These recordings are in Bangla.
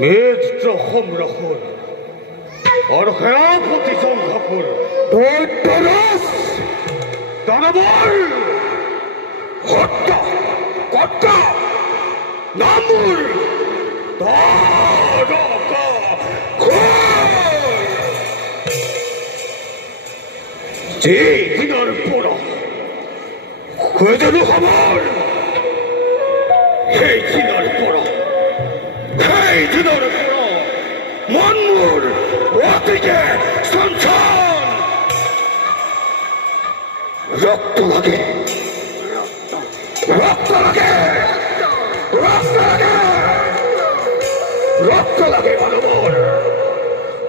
নেত্র সম্রহর অর্ঘয়াপতি সংঘকর দৈত্যরস দানবর হত্যা কর্তা নামুর তারকা যে দিনের পড়া খুঁজে খবর সেই দিনের পড়া সেই দিনের পড়া মনমুর অতিকে সঞ্চান রক্ত লাগে রক্ত লাগে রক্ত লাগে রক্ত লাগে মানবর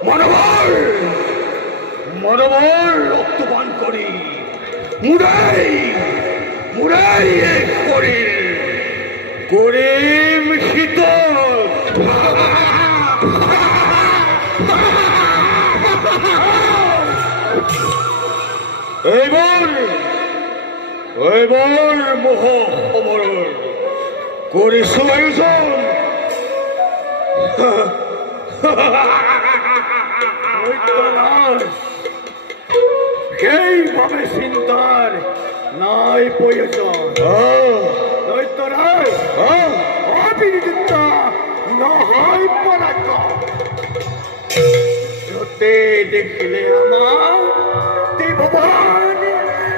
মানবর মানবর রক্ত পান করি মুরাই মুরাই করি করিম শীতল এইবার এইবার মোহ অমর করিস আয়োজন সেইভাবে চিন্তার নাই প্রয়োজন দৈত্যরাজ অবিদিতা নহয় পরাক্রম সত্যি দেখলে আমার ত্রিভুবন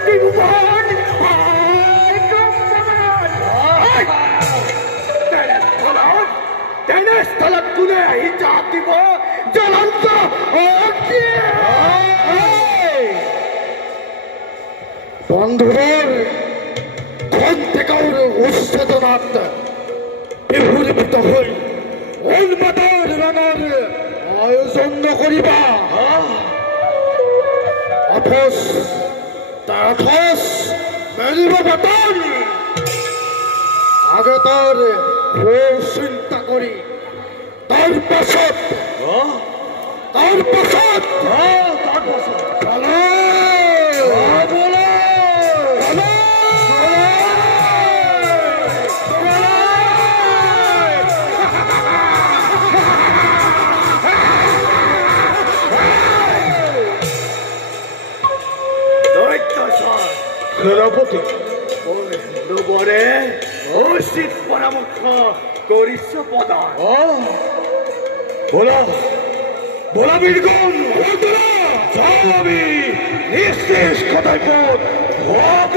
ত্রিভুবন তেনে স্থলত তুলে হিসাব দিব জ্বলন্ত বন্ধুদের ঘন্টেকার উচ্ছেদনাথ বিভূরিত হই উন্মাদর রণর আয়োজন করিবা অথচ অথচ মেলিব বেতন আগে তোর চিন্তা করি তার পাছত তার পাছত তার পাছত চলো বলো সেনাপতি বরে উচিত পরামর্শ করিস প্রদান বলা বলা বীরগণ আমি নিঃশেষ কথায় পথ